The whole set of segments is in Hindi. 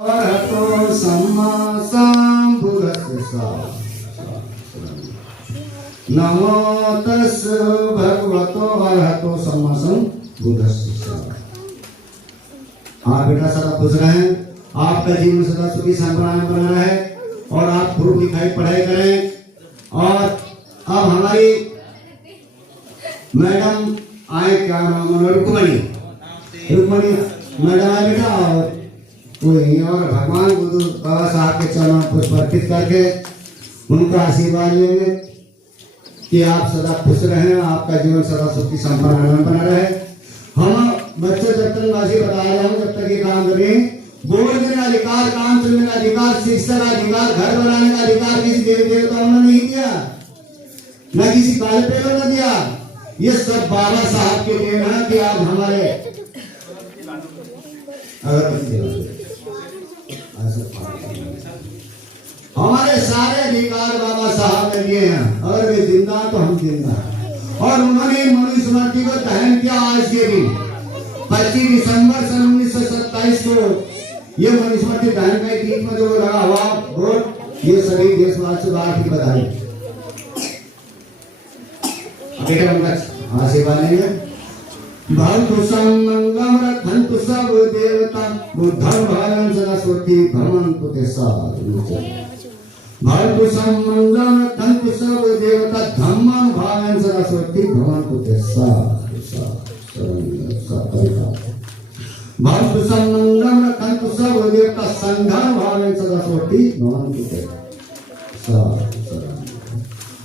अरहतो सम्मा संबुद्धस्सा नमो तस् भगवतो अरहतो सम्मा संबुद्धस्सा। आप बेटा सदा खुश रहें, आपका जीवन सदा सुखी संपन्न बना रहे और आप खूब लिखाई पढ़ाई करें। और अब हमारी मैडम आए, क्या नाम है, रुक्मणी मैडम आए बेटा, और भगवान गुरु बाबा साहब के चरणों में पुष्प अर्पित करके उनका आशीर्वाद लेंगे कि आप सदा खुश रहें, आपका जीवन सदा सुखी संपन्न बना रहे। हम बच्चे जब तक वासी बता रहे हैं, जब तक ये काम करें, बोलने का अधिकार, काम चलने का अधिकार, शिक्षा का अधिकार, घर बनाने का अधिकार किसी देवी देवताओं ने नहीं दिया, न किसी काले पेड़ों ने दिया। ये सब बाबा साहब के देन है कि आप हमारे हमारे सारे अधिकार बाबा साहब ने दिए हैं। अगर वे जिंदा तो हम जिंदा। और उन्होंने मनुस्मृति को दहन किया आज के दिन 25 दिसंबर सन 1927 को। ये मनुस्मृति दहन का दिन में जो लगा हुआ वोट, ये सभी देशवासियों को आप ही बधाई। बेटा उनका आशीर्वाद लेंगे। भवतु संगम रखन्तु सब देवता बुद्धं भालं सरस्वती भ्रमन्तु ते साधु। भवतु संगम रखन्तु सब देवता धम्मं भालं सरस्वती भ्रमन्तु ते साधु। भवतु संगम रखन्तु सब देवता संघं भालं सरस्वती भ्रमन्तु ते साधु।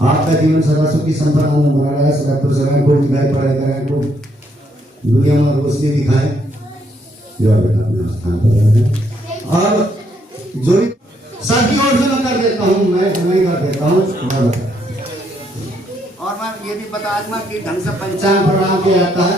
आपका जीवन सदा सुखी संपन्न बना रहा है, सदा खुश रहें, खूब दिखाई पढ़ाई करें, खूब दुनिया में रोशनी दिखाएं। जो बेटा अपने स्थान पर रहें। और जो सबकी ओर से मैं कर देता हूँ, मैं कर देता हूँ। और मैं ये भी बता दूंगा कि ढंग से पंचांग प्रणाम किया जाता है।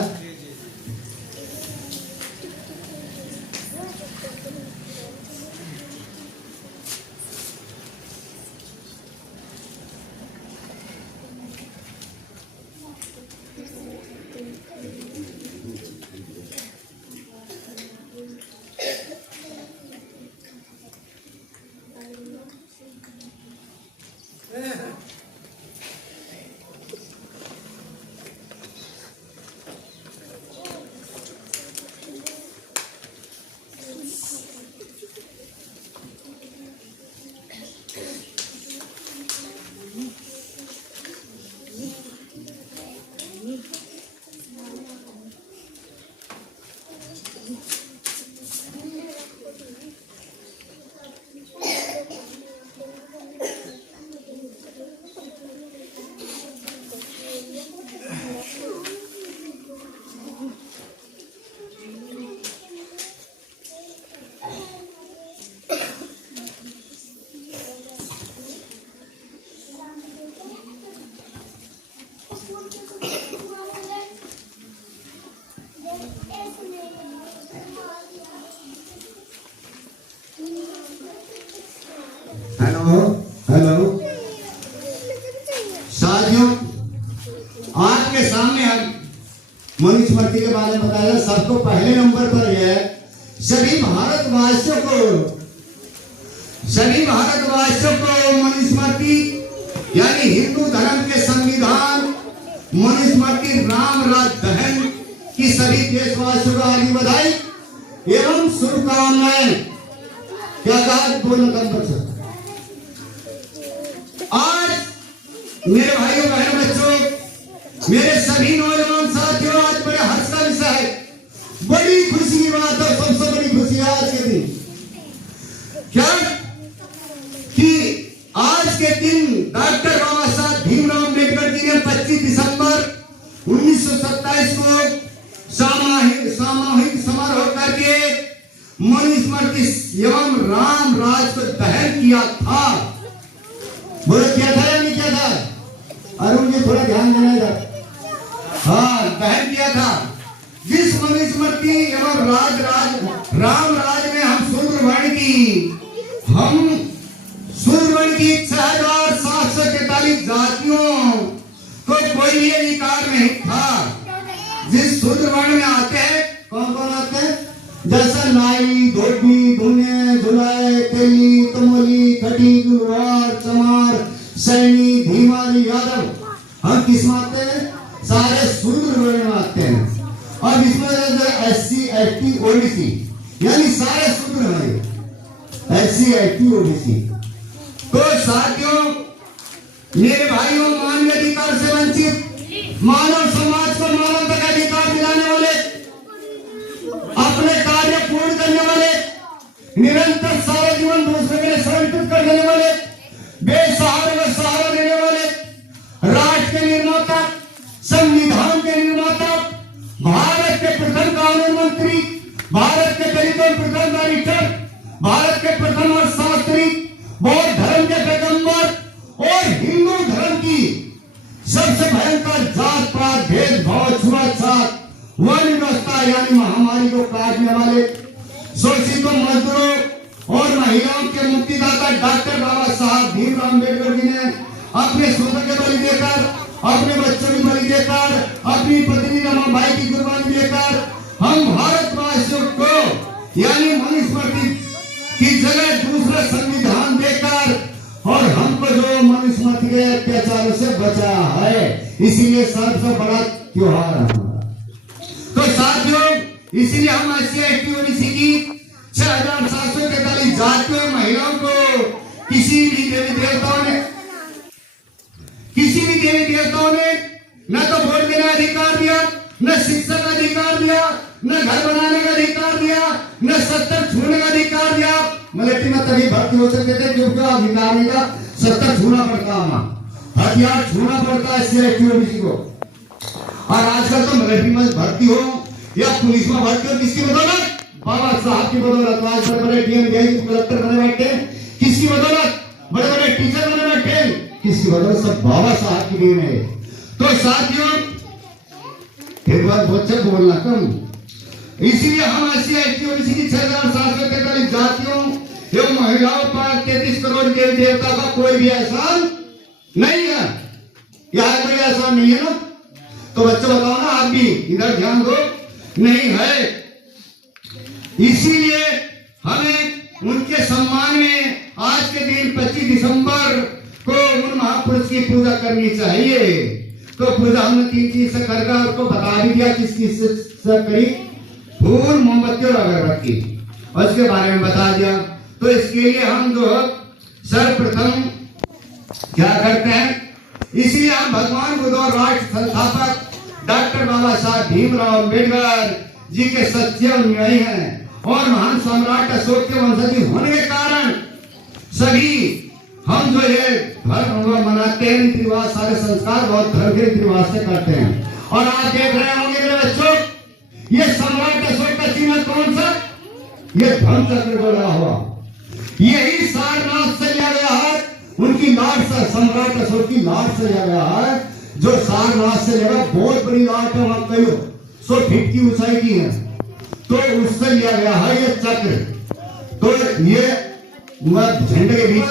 हेलो साथियों, आपके सामने मनुस्मृति के बारे में बताया। सबको पहले नंबर पर है सभी भारतवासियों को मनुस्मृति यानी हिंदू धर्म के संविधान मनुस्मृति राम राज दहन की सभी देशवासियों को आदि बधाई एवं शुभकामनाएं। क्या कहा, बोलना कम कर सकते। आज मेरे भाइयों बहनों बच्चों, मेरे सभी नौजवान साथियों, आज बड़े हर्ष का विषय है, बड़ी खुशी की बात है। सबसे बड़ी खुशी आज के दिन क्या कि आज के दिन डॉक्टर बाबा साहब भीमराव अम्बेडकर जी ने 25 दिसंबर 1927 को सामूहिक समारोह करके मनुस्मृति एवं राम राज को दहन किया था। बोलो क्या था या नहीं किया था? अरुण जी थोड़ा ध्यान देना इधर। हाँ, दहन किया था। जिस मनुस्मृति एवं राम राज में हम शूद्रवर्ण की 6743 जातियों को कोई भी अधिकार नहीं था। जिस शूद्रवर्ण में आते हैं, कौन कौन आते हैं? जैसे नाई, धोबी, धुने, SC/ST OBC। तो साथियों, मेरे भाइयों, मानवीय अधिकार से वंचित मानव समाज को मानव तक अधिकार दिलाने वाले, अपने कार्य पूर्ण करने वाले, निरंतर सारा जीवन दूसरे के लिए समर्पित कर देने वाले, बेसहारा को सहारा देने वाले, राष्ट्र के निर्माता, संविधान के निर्माता, भारत के प्रथम कानून मंत्री, भारत के दलितों प्रथम बैरिस्टर, भारत के प्रथम अर्थशास्त्री, बौद्ध धर्म के पैगंबर और हिंदू धर्म की सबसे भयंकर जात पात भेदभाव छुआछूत वर्ण व्यवस्था यानी महामारी को काटने वाले, शोषितों, मजदूरों और महिलाओं के मुक्तिदाता डॉक्टर बाबा साहब भीमराव अम्बेडकर जी ने अपने स्वतंत्र के बलि देकर, अपने बच्चों की बलि देकर, अपनी पत्नी रमाबाई की कुर्बानी देकर हम भारतवासियों को यानी मनुस्मृति की जगह दूसरा संविधान देकर और हमको जो मनुस्मृति के अत्याचारों से बचाया है, इसीलिए सबसे बड़ा त्योहार है। तो साथियों, इसीलिए हम SC/ST OBC की 6743 जातियों महिलाओं को किसी भी देवी देवताओं ने न तो वोट देने का अधिकार दिया, न शिक्षा का अधिकार दिया, न घर बनाने का अधिकार दिया, न सत्तर छूने का अधिकार दिया। मिलिट्री में तभी भर्ती हो सकते थे क्योंकि अधिकार नहीं था, सत्तर छूना पड़ता, हथियार छूना पड़ता SC/ST OBC को। और आजकल तो मिलिट्री में भर्ती हो या पुलिस में भर्ती हो, किसकी बदौलत? बाबा साहब की बदौलत। आज बड़े बड़े डीएम कलेक्टर बने बैठे, किसकी बदौलत? बड़े बड़े टीचर बने बैठे, किसकी बदौलत? सब बाबा साहब की देन है। तो साथियों, एक बार बच्चे बोलना कम, इसीलिए हम SC/ST OBC की 6743 जातियों एवं महिलाओं पर 33 करोड़ देवी देवता का कोई भी एहसान नहीं है। क्या कोई एहसान नहीं है ना? तो बच्चों बताओ ना, आप भी इधर ध्यान दो। नहीं है, इसीलिए हमें उनके सम्मान में आज के दिन 25 दिसंबर को उन महापुरुष की पूजा करनी चाहिए। तो पूजा हमने 3 चीज से कर उसको बता भी दिया, किस किस से करी, फूल, मोमबत्ती और अगरबत्ती, उसके बारे में बता दिया। तो इसके लिए हम जो सर्वप्रथम क्या करते हैं, इसलिए हम भगवान बुद्ध और राष्ट्र संस्थापक डॉक्टर बाबा साहब भीमराव अम्बेडकर जी के सच्चे अनुयायी हैं और महान सम्राट अशोक के वंशज होने के कारण सभी हम जो ये धर्म मनाते हैं, रीति रिवाज, सारे संस्कार बहुत धर्म के रीति रिवाज से करते हैं। और आप देख रहे होंगे मेरे बच्चों, ये सम्राट अशोक का चिन्ह कौन सा? ये धर्म चक्र को लगा हुआ, यही सारनाथ से लिया गया है, उनकी लाट से, सम्राट अशोक की लाट से लिया गया है, जो सारनाथ से लगा, बहुत बड़ी लाट है, वहां कई 100 फीट की ऊंचाई की है, तो उससे लिया गया है ये चक्र। तो ये झंडे के बीच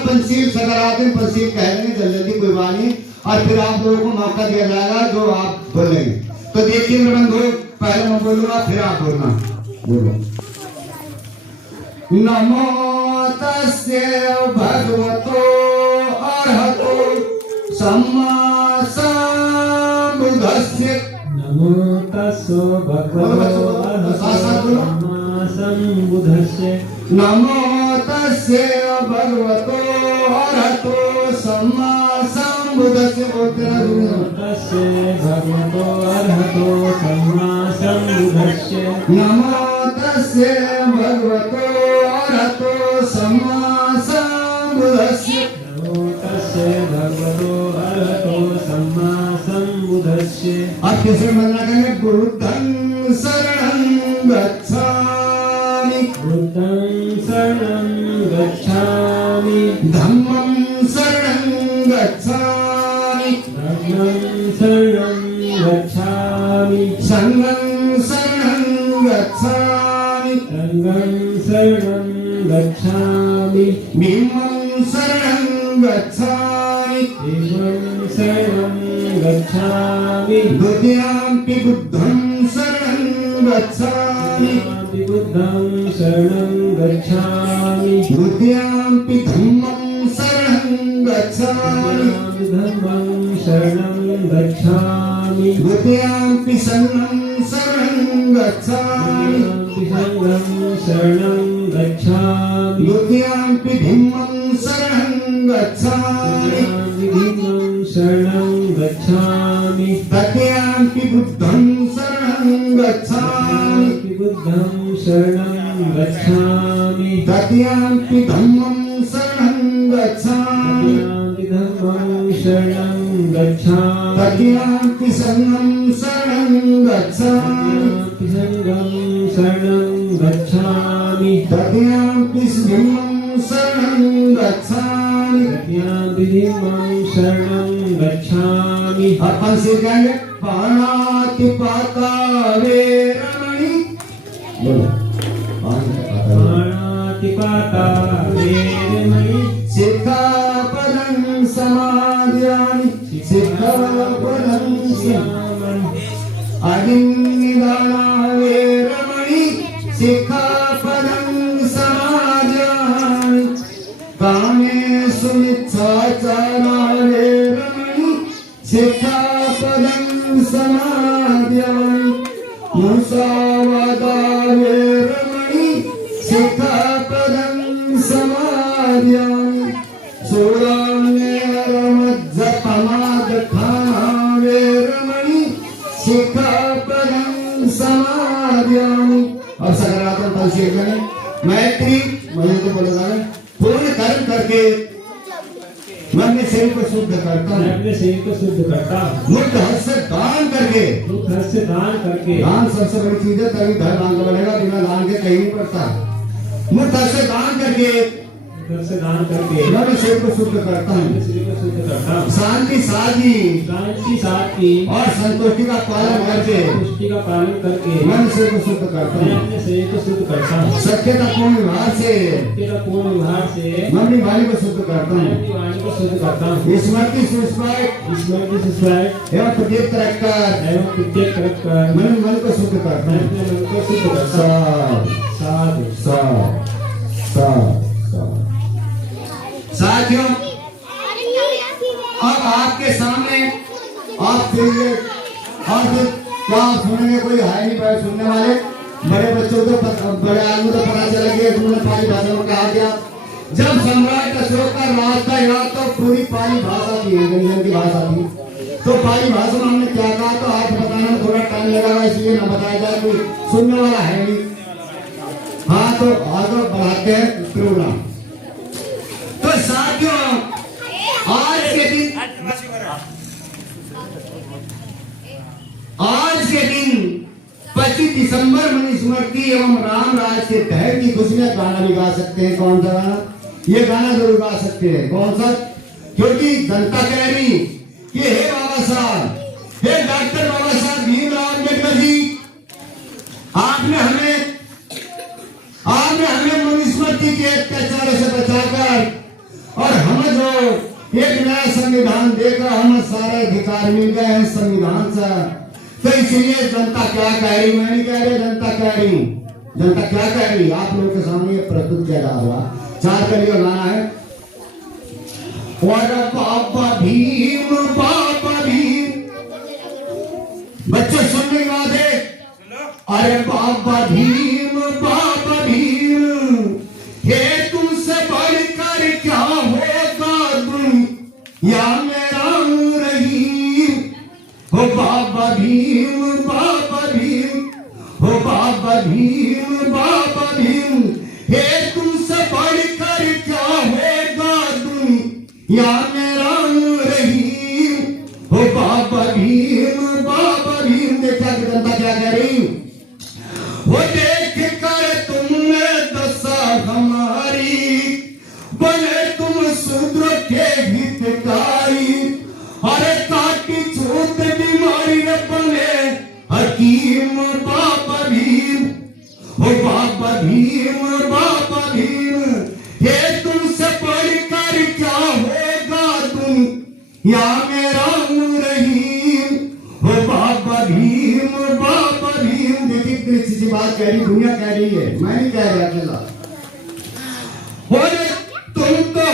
पंचशील सकारात्मक पंचशील कहेंगे जल्दी कोई बात नहीं, और फिर आप लोगों को मौका दिया जाएगा जो आप बोलेंगे। तो देखिए मेरे बंधु, पहले मैं बोलूंगा फिर आप बोलना। बोलो, नमो तस्य भगवतो अरहतो सम्मा सम्बुद्धस्य। नमो तस्य भगवतो अरहतो सम्मा सम्बुद्धस्य। नमो तस्य भगवतो अरहतो सम्मा सम्बुद्धस्य। नमो तस्य भगवतो अरहतो सम्मा सम्बुद्धस्य। नमो तस्य भगवतो अरहतो सम्मा सम्बुद्धस्य। नमो तस्य भगवतो अरहतो सम्मा सम्बुद्धस्य। अब तीसरे मंत्र कहेंगे, बुद्धं शरणं गच्छामि, बुद्धं शरणं गच्छामि, धम्मं शरणं गच्छामि, धम्मं शरणं गच्छामि, संघं शरणं गच्छामि, संघं शरणं गच्छामि, भीमं शरणं गच्छामि, देवं शरणं गच्छामि, द्वितीयंपि बुद्धं शरणं गच्छामि, बुद्धं शरणं गच्छामि, द्वितीयंपि धम्मं शरणं गच्छामि, धम्मं शरणं गच्छामि, द्वितीयंपि संघं शरणं गच्छामि, तृतीयाम्पि संघं शरणं गच्छामि द्वितीयाम्पि धम्मं शरणं गच्छामि तृतीयाम्पि शरणं गच्छामि तृतीयाम्पि बुद्धं शरणं गच्छामि तृतीयाम्पि बुद्धं शरणं गच्छामि तृतीयाम्पि धम्मं शरणं गच्छामि तृतीयाम्पि धम्मं शरणं गच्छामि तृतीयाम्पि संघं शरणं गच्छामि तृतीयाम्पि संघं शरणं गच्छामि तृतीयाम्पि धम्मं शरणं गच्छामि तृतीयाम्पि धम्मं शरणं गच्छामि अपन से कहेंगे पाणातिपाता वेरमणि बोलो पाणातिपाता वेरमणि सिक्खापदं समादयामि सिक्खापदं समादयामि अग्निदाना वेरमणि सिक्खापदं समादयामि कामेषु मिच्छाचारा वेरमणि सिक्खापदं समादयामि मुसावादा वेरमणि सिक्खापदं समादयामि सोराम्यरमज्जपमादखाना वेरमणि सिक्खापदं समादयामि। और सकारात्मक पद से करें मैत्री मुझे तो बोलेगा पूर्ण कर्म करके मैं अपने शरीर को शुद्ध करता हूँ मैं अपने शरीर को शुद्ध करता हूँ मुक्त हस्त से दान करके मुक्त हस्त से दान करके दान सबसे बड़ी चीज है तभी धन दान का बनेगा बिना दान के कहीं नहीं पड़ता मुक्त हस्त से दान करके घर से दान करके मैं अपने शरीर को शुद्ध करता हूँ अपने शरीर को शुद्ध करता हूँ शांति साधी शांति साथी और संतुष्टि का पालन करके पुष्टि का पालन करके मैं अपने शरीर को शुद्ध करता मैं हूँ अपने शरीर को शुद्ध करता हूँ सत्यता पूर्ण व्यवहार से तेरा पूर्ण व्यवहार से मैं अपनी वाणी को शुद्ध करता मैं हूँ अपनी वाणी को शुद्ध करता हूँ स्मृति सुस्पष्ट ईश्वर की सुस्वाइट एवं प्रत्येक रखकर एवं प्रत्येक रख कर मैं अपने मन को शुद्ध करता मैं हूँ अपने मन को शुद्ध करता हूँ साधु साथियों अब आपके सामने आप फिर और फिर क्या सुनेंगे कोई है नहीं भाई सुनने वाले बड़े बच्चों को बड़े आदमी को पता चला गया उन्होंने पाली भाषा में कहा गया जब सम्राट अशोक का राज था यहाँ तो पूरी पाली भाषा थी व्यंजन की भाषा थी तो पाली भाषा में हमने क्या कहा तो आज बताने में थोड़ा टाइम लगेगा इसलिए ना बताया जाए कोई सुनने वाला है नहीं हाँ तो आगे बढ़ाते हैं प्रोग्राम तो साथियों आज के दिन 25 दिसंबर मनुस्मृति एवं राम राज के तहत की खुशी में गाना भी गा सकते हैं कौन सा गाना ये गाना जरूर गा सकते हैं कौन सा क्योंकि जनता कह रही कि हे बाबा साहब हे डॉक्टर बाबा साहब भीमराव अम्बेडकर जी आपने हमें मनुस्मृति के अत्याचार से बचाकर और हम जो एक नया संविधान देकर हमें सारे अधिकार मिल गए हैं संविधान से तो इसलिए जनता क्या कह रही मैं नहीं कह रही जनता कह रही हूँ जनता क्या कह रही आप लोगों के सामने प्रस्तुत किया जा रहा 4 के लिए गाना है और बाबा भीम बच्चे सुनने की बात है अरे बाबा भीम हे तुमसे बढ़कर क्या होगा दुनिया में राम रहीम हो बाबा भीम हो बाबा भीम हे तुमसे बढ़कर क्या होगा दुनिया में राम रहीम हो बाबा भीम देखा कि जनता क्या कह रही वो देख कर तुमने दशा हमारी बने तुम शूद्र के हितकारी अरे काटी छूत बीमारी बने हकीम बाबा भीम हो बाबा भीम हे तुमसे बढ़कर क्या होगा दुनिया में राम रहीम हो बाबा भीम देखिए कृष्ण जी बात कह रही दुनिया कह रही है मैं नहीं कह रहा अकेला तुम तो हो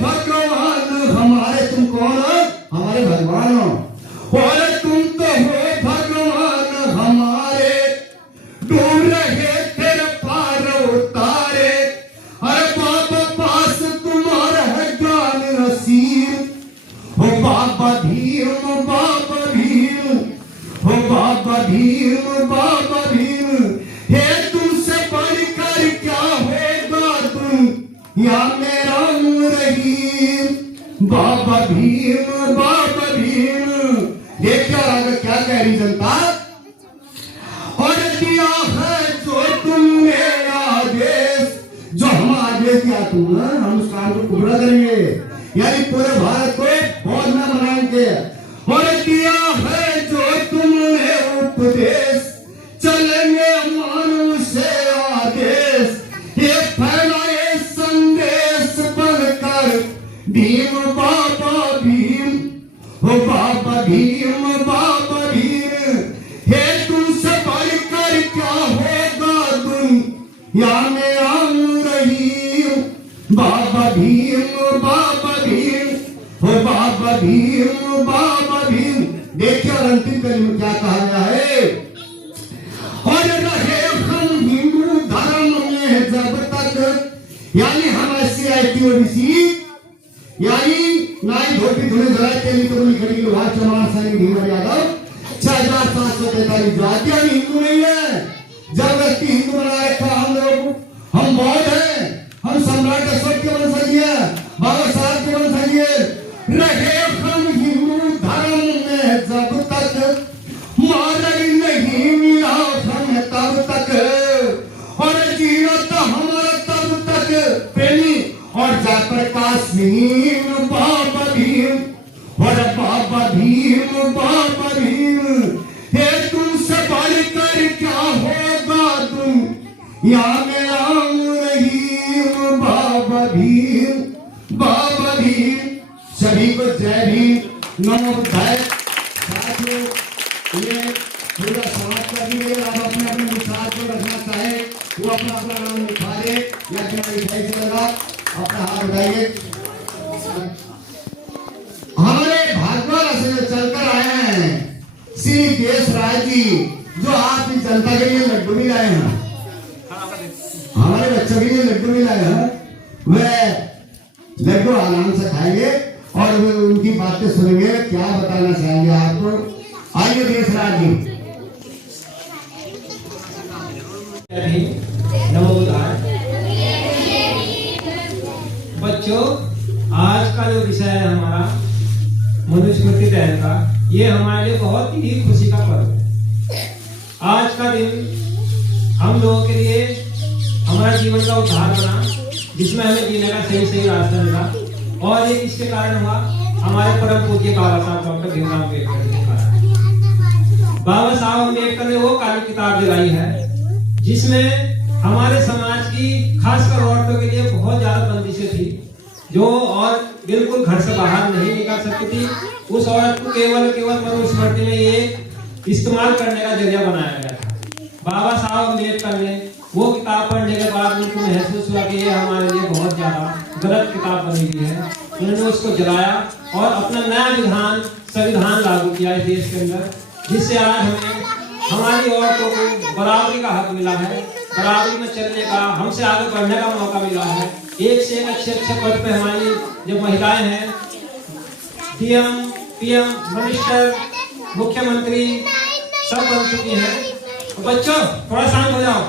भगवान हमारे तुम कौन हो हमारे भगवान हो और तुम तो हो भगवान हमारे डूब रहे थे या मेरा रहीम बाबा भीम बाबा भीम। देखिए आगे क्या कह रही जनता, और दिया है जो तुमने आदेश, जो हम आदेश दिया तुमने, हम उस काम को पूरा करेंगे, यानी पूरे भारत को फौज में बनाएंगे। और दिया है जो तुमने उपदेश, चलेंगे मानव से आदेश, ये फैलाए संदेश बनकर भीम बाबा भीम, हो बाबा भीम बाबा भीम। हे तुमसे बढ़कर क्या होगा दुनिया में रहीम, बाबा भीम बाबा भीम, हो बाबा भीम बाबा भीम। देखिए और अंतिम कड़ी में क्या कहा गया है, और रहे हम हिंदू धर्म में जब तक, यानी हम SC/IT/OBC, यानी नाई धोती धुने धराए तेली तोली खड़ी लोहार चमार सैनिक भीमर यादव 6743 जाति, हम हिंदू नहीं है। जबरदस्ती हिंदू बना रखा हम लोग, हम बौद्ध हैं, हम सम्राट अशोक के वंशज हैं, बाबा साहब के वंशज हैं। रहे हम हिंदू धर्म में जब तक, मार नहीं मिला हमें तब तक, और जीवत हमारा तब तक प्रेमी और जयप्रकाश भीम बाबा भीम, और बाबा भीम बाबा भीम। हे तुमसे बढ़कर क्या होगा दुनिया में रहीम, बाबा भीम बाबा भीम। सभी को जय भीम, नमो बुद्धाय। साथियों, ये पूरा समाज का भी है, अब अपने अपने विचार को रखना चाहे वो अपना अपना नाम लिखा दे, या क्या लिखाई से लगा अपना हाथ उठाइए। हमारे भागवत से चलकर आए हैं श्री देश राय जी, जो आप इस जनता के लिए लड्डू भी लाए हैं, हमारे बच्चों के लिए लड्डू भी लाए हैं। वे लड्डू आराम से खाएंगे और उनकी बातें सुनेंगे, क्या बताना चाहेंगे आपको। आइए देश राज जी। नमो बुद्धाय। बच्चों, आज का जो विषय है हमारा मनुस्मृति दहन का, ये हमारे लिए बहुत ही खुशी का पर्व है। आज का दिन हम लोगों के लिए हमारा जीवन का उद्धार बना, जिसमें हमें जीने का सही रास्ता मिला, और ये इसके कारण हुआ हमारे परम पूज्य बाबा साहब डॉक्टर भीमराव अम्बेडकर के कारण। बाबा साहब अम्बेडकर ने वो काली किताब दिलाई है जिसमें हमारे समाज की खासकर औरतों के लिए बहुत ज्यादा बंदिशें थी, जो और बिल्कुल घर से बाहर नहीं निकल सकती थी। उस औरत को केवल मनुस्मृति में ये इस्तेमाल करने का जरिया बनाया गया था। बाबा साहब अम्बेडकर ने वो किताब पढ़ने के बाद उनको महसूस हुआ कि ये हमारे लिए बहुत ज्यादा गलत किताब बनी हुई है। उन्होंने उसको जलाया और अपना नया संविधान लागू किया इस देश के अंदर, जिससे आज हमें हमारी औरतों को बराबरी का हक मिला है, बराबरी में चलने का, हमसे आगे बढ़ने का मौका मिला है। एक से एक अच्छे पद पे हमारी जो महिलाएं हैं, DM, PM, मिनिस्टर, मुख्यमंत्री सब बन चुकी हैं। तो बच्चों थोड़ा शांत हो जाओ।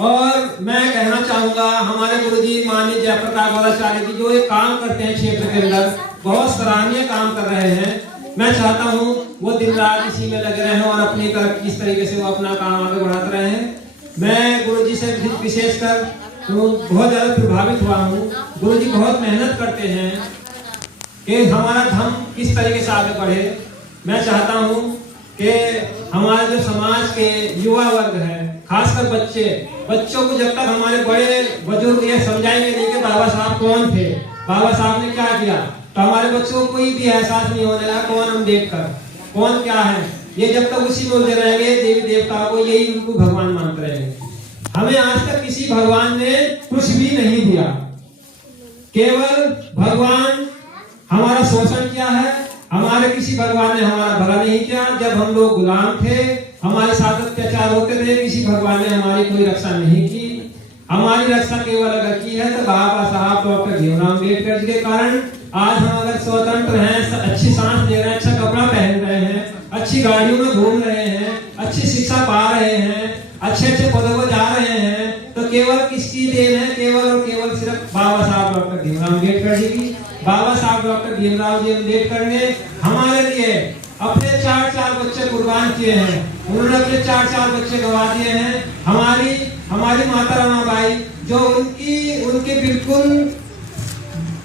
और मैं कहना चाहूंगा हमारे गुरुजी माननीय जयप्रकाश गौराचार्य जी जो एक काम करते हैं क्षेत्र के अंदर, बहुत सराहनीय काम कर रहे हैं। मैं चाहता हूं वो दिन रात इसी में लगे रहे और अपनी तरफ इस तरीके से वो अपना काम आगे बढ़ाते रहे हैं। मैं गुरुजी से विशेषकर तो बहुत ज्यादा प्रभावित हुआ हूँ। गुरुजी बहुत मेहनत करते हैं कि हमारा धर्म किस तरीके से आगे बढ़े। मैं चाहता हूँ कि हमारे जो समाज के युवा वर्ग है, खासकर बच्चों को जब तक हमारे बड़े बुजुर्ग ये समझाएंगे नहीं कि बाबा साहब कौन थे, बाबा साहब ने क्या किया, तो हमारे बच्चों को कोई भी एहसास नहीं होने लगा कौन अम्बेडकर, कौन क्या है। ये जब तक उसी में उलझे रहेंगे, देवी देवताओं को यही उनको भगवान मानते रहेंगे। हमें आज तक किसी भगवान ने कुछ भी नहीं दिया, केवल भगवान हमारा शोषण किया है। हमारे किसी भगवान ने हमारा भला नहीं किया। जब हम लोग गुलाम थे, हमारे साथ अत्याचार होते थे, किसी भगवान ने हमारी कोई रक्षा नहीं की। हमारी रक्षा केवल अगर की है तो बाबा साहब डॉक्टर भीमराव अम्बेडकर जी के कारण आज हम अगर स्वतंत्र हैं, अच्छी सांस ले रहे हैं, अच्छा कपड़ा पहन रहे हैं, अच्छी गाड़ियों में घूम रहे हैं, अच्छी शिक्षा पा रहे हैं, अच्छे पदों पर जा रहे हैं, तो केवल किसकी देन है? केवल और केवल सिर्फ बाबा साहब डॉक्टर भीमराव अम्बेडकर जी की। बाबा साहब डॉक्टर भीमराव जी अम्बेडकर ने हमारे लिए अपने 4 बच्चे कुर्बान किए हैं। उन्होंने अपने 4 बच्चे गवा दिए हैं। हमारी माता रमाबाई जो उनके बिल्कुल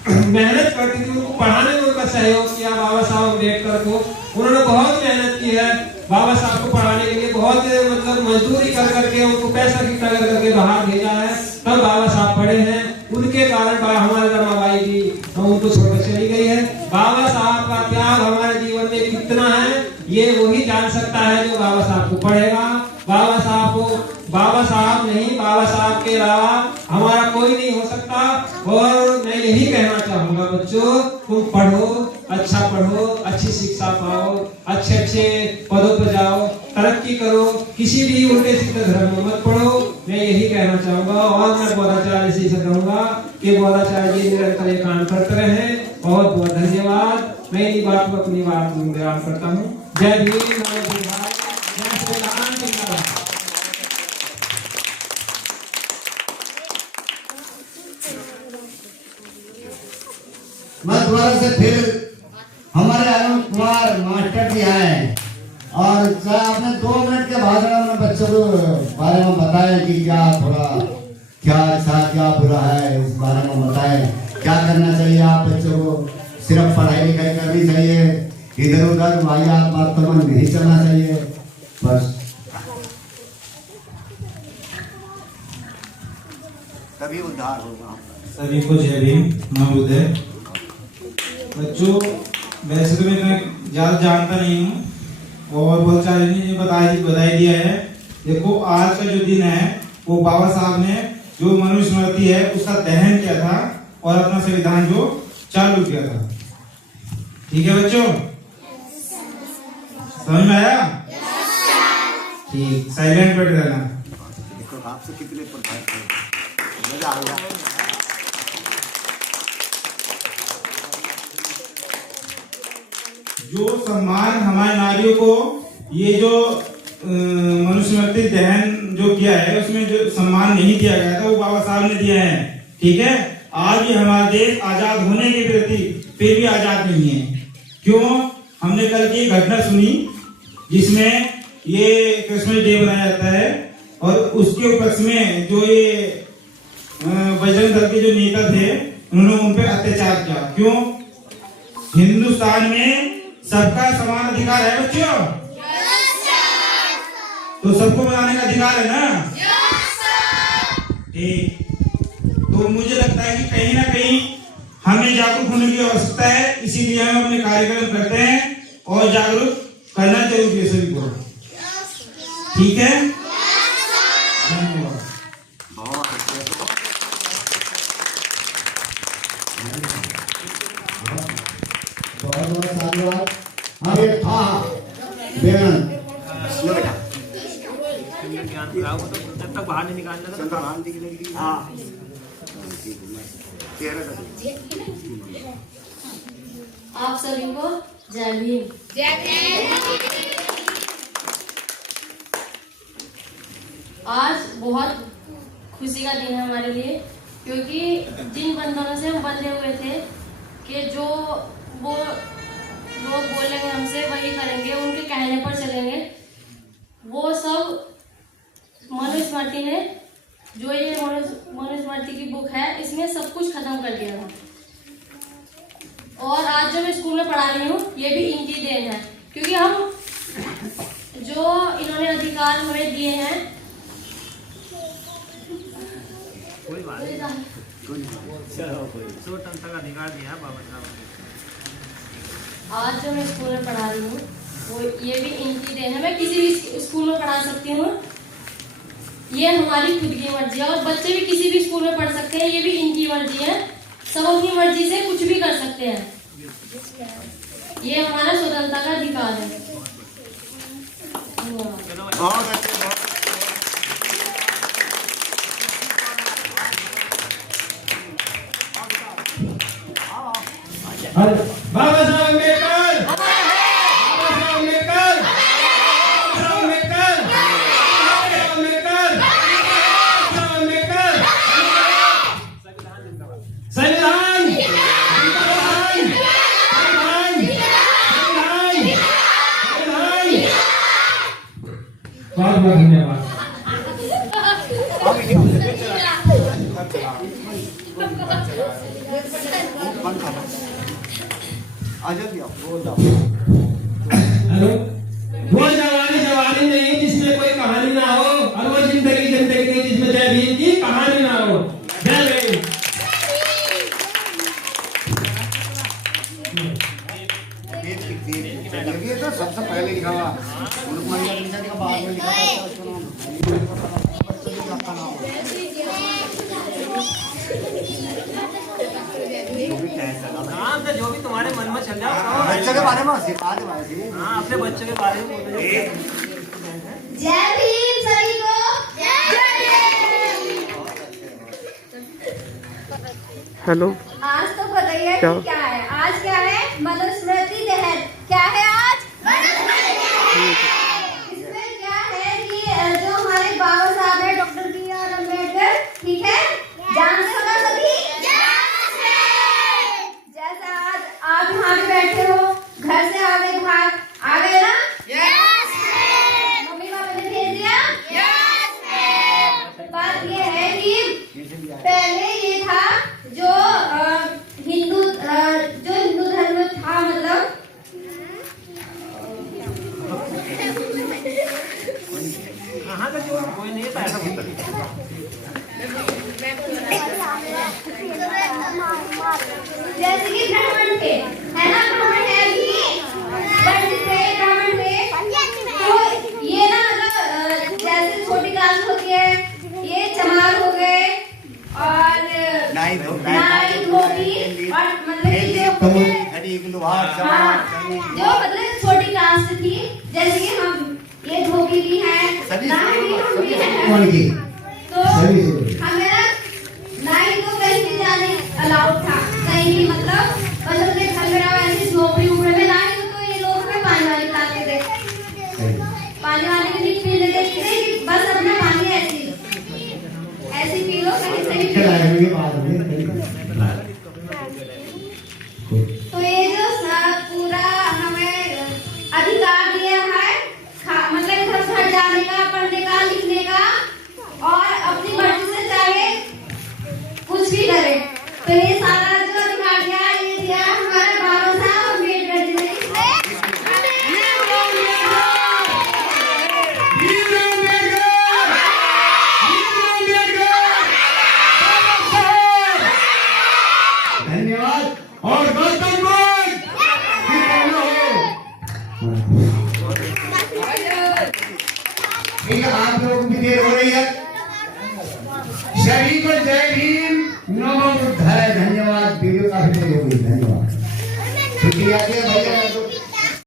मेहनत करती थी, उनको पढ़ाने में उनका सहयोग किया बाबा साहब अम्बेडकर को। उन्होंने बहुत मेहनत की है बाबा साहब को पढ़ाने के लिए, बहुत मतलब मजदूरी कर करके उनको पैसा इकट्ठा कर करके बाहर भेजा है, तब बाबा साहब पढ़े हैं। उनके कारण हमारे रमाबाई जी उनको छोड़कर चली गई है। बाबा साहब का त्याग हमारे जीवन में कितना है ये वही जान सकता है जो बाबा साहब को पढ़ेगा। बाबा साहब नहीं, बाबा साहब के अलावा हमारा कोई नहीं हो सकता। और मैं यही कहना चाहूंगा बच्चों, तुम पढ़ो, अच्छा पढ़ो, अच्छी शिक्षा पाओ, अच्छे पदों पर जाओ, तरक्की करो, किसी भी उल्टे सीधे धर्म में मत पढ़ो। मैं यही कहना चाहूंगा। और मैं बौद्धाचार्य से कहूंगा कि बौद्धाचार्य जी निरंतर ये काम करते रहे। बहुत बहुत धन्यवाद। मैं इन्हीं बात को अपनी बात बयान करता हूँ। जय भीम, जय भारत, जय श्री राम, जिंदाबाद। मैं दोबारा से फिर हमारे अरुण कुमार मास्टर जी आए और आपने 2 मिनट के बाद में बच्चों को बारे में बताया कि क्या अच्छा क्या बुरा है, इस बारे में बताएं क्या करना चाहिए। आप बच्चों को सिर्फ पढ़ाई लिखाई करनी चाहिए, इधर उधर वाहियात बातों में नहीं चलना चाहिए। बस तभी उद्धार होगा। सभी को जय भीम, नमो बुद्धाय। बच्चों, वैसे तो मैं ज़्यादा जानता नहीं हूँ और बौद्धाचार्य ने ये बधाई दिया है। देखो, आज का जो दिन है वो बाबा साहब ने जो मनुस्मृति है उसका दहन किया था और अपना संविधान जो चालू किया था। ठीक है बच्चों, समझ में आया? ठीक, साइलेंट बैठ रहना। देखो आपसे कितने प्रकार के मजा आ गया। जो सम्मान हमारे नारियों को ये जो मनुस्मृति दहन जो किया है उसमें जो सम्मान नहीं दिया गया था वो बाबा साहब ने दिया है। ठीक है, आज भी हमारा देश आजाद होने के प्रति फिर भी आजाद नहीं है। क्यों? हमने कल की घटना सुनी जिसमें ये क्रिसमस डे मनाया जाता है और उसके उपलक्ष में जो ये बजरंग दल के जो नेता थे उन्होंने उन पर अत्याचार किया। क्यों? हिंदुस्तान में सबका समान अधिकार है बच्चों, तो सबको मनाने का अधिकार है ना? ठीक, तो मुझे लगता है कि कहीं ना कहीं हमें जागरूक होने की आवश्यकता है, इसीलिए हम अपने कार्यक्रम करते हैं और जागरूक करना जरूरी है सभी को। ठीक है, धन्यवाद। बहुत धन्यवाद। अरे था बेन लो बेटा जब तक बाहर नहीं निकालना। हाँ आप सभी को जय भीम। आज बहुत खुशी का दिन है हमारे लिए, क्योंकि जिन बंधनों से हम बंधे हुए थे कि जो वो लोग बोलेंगे हमसे वही करेंगे, उनके कहने पर चलेंगे, वो सब मनुस्मृति ने, जो ये मनुस्मृति की बुक है, इसमें सब कुछ खत्म कर दिया था। और आज जो मैं स्कूल में पढ़ा रही हूँ ये भी इनकी देन है, क्योंकि हम जो इन्होंने अधिकार हमें दिए हैं, अधिकार दिया बाबा साहब। आज जो मैं स्कूल में पढ़ा रही हूँ वो ये भी इनकी देन है। मैं किसी भी स्कूल में पढ़ा सकती हूँ, ये हमारी खुद की मर्जी है। और बच्चे भी किसी भी स्कूल में पढ़ सकते हैं, ये भी इनकी मर्जी है। सब अपनी मर्जी से कुछ भी कर सकते हैं, ये हमारा स्वतंत्रता का अधिकार है। बहुत अच्छे। बाबा साहब अम्बेडकर, बाबा साहब अम्बेडकर, बाबा साहब अम्बेडकर, बाबा साहब अम्बेडकर, बाबा साहब अम्बेडकर। बहुत धन्यवाद। हेलो, वो जवानी नहीं जिसमें कोई कहानी ना हो, और वो जिंदगी नहीं जिसमें जय भीम की कहानी ना हो। जय भीम। ये तो सबसे पहले लिखा हुआ बाद में लिखा जो भी तुम्हारे मन में चल जाओ, बच्चों के बारे में सिखा दे भाई। हाँ, अपने बच्चों के बारे में बोलो। जय भीम सभी को। हेलो, आज तो बताइए क्या है? आज क्या है? मनुस्मृति दिवस। क्या है आज? इसमें क्या है कि जो हमारे बाबा साहब है डॉक्टर B.R. अम्बेडकर, ठीक है, जानते हो ना सभी? जैसा आज आप यहाँ पे बैठे हो, घर से आ गए ना? मम्मी पापा ने भेज दिया? बात ये है कि पहले ये था जो हिंदू धर्म था, मतलब हाँ तो जो कोई नहीं था ऐसा होता जैसे कि ब्राह्मण थे, है ना? ब्राह्मण है भी, ब्राह्मण थे। तो ये ना मतलब जैसे छोटी क्लास होती है, ये चमार हो गए और नाई धोबी, और मतलब कि जो जो मतलब छोटी क्लास थी, जैसे कि हम ये धोबी भी हैं, नाई भी हम भी हैं। तो हमें ना नाई को कहीं भी जाने अलाउड था, कहीं भी मतलब के घर में ऐसी नौकरी उम्र में नाई तो ये लोग में पानी वाली लाते थे, पानी वाले के लिए पी लेते थे कि बस अपना पानी ऐसी पी लो, कहीं से भी पी लो। तो ये जो पूरा हमें अधिकार दिया है, मतलब घर जाने का, पढ़ने का, लिखने का, और अपनी मर्जी से चाहे कुछ भी करे, तो ये सारा जो अधिकार दिया है, ये दिया है हमारे बाबा साहब अम्बेडकर जी ने। धन्यवाद। और गौतम बुद्ध ठीक है, आप लोगों की देर हो रही है। सभी को जय भीम, नमो बुद्धाय। धन्यवाद। वीडियो काफी देर हो गई, धन्यवाद। छुट्टी आती है भाई।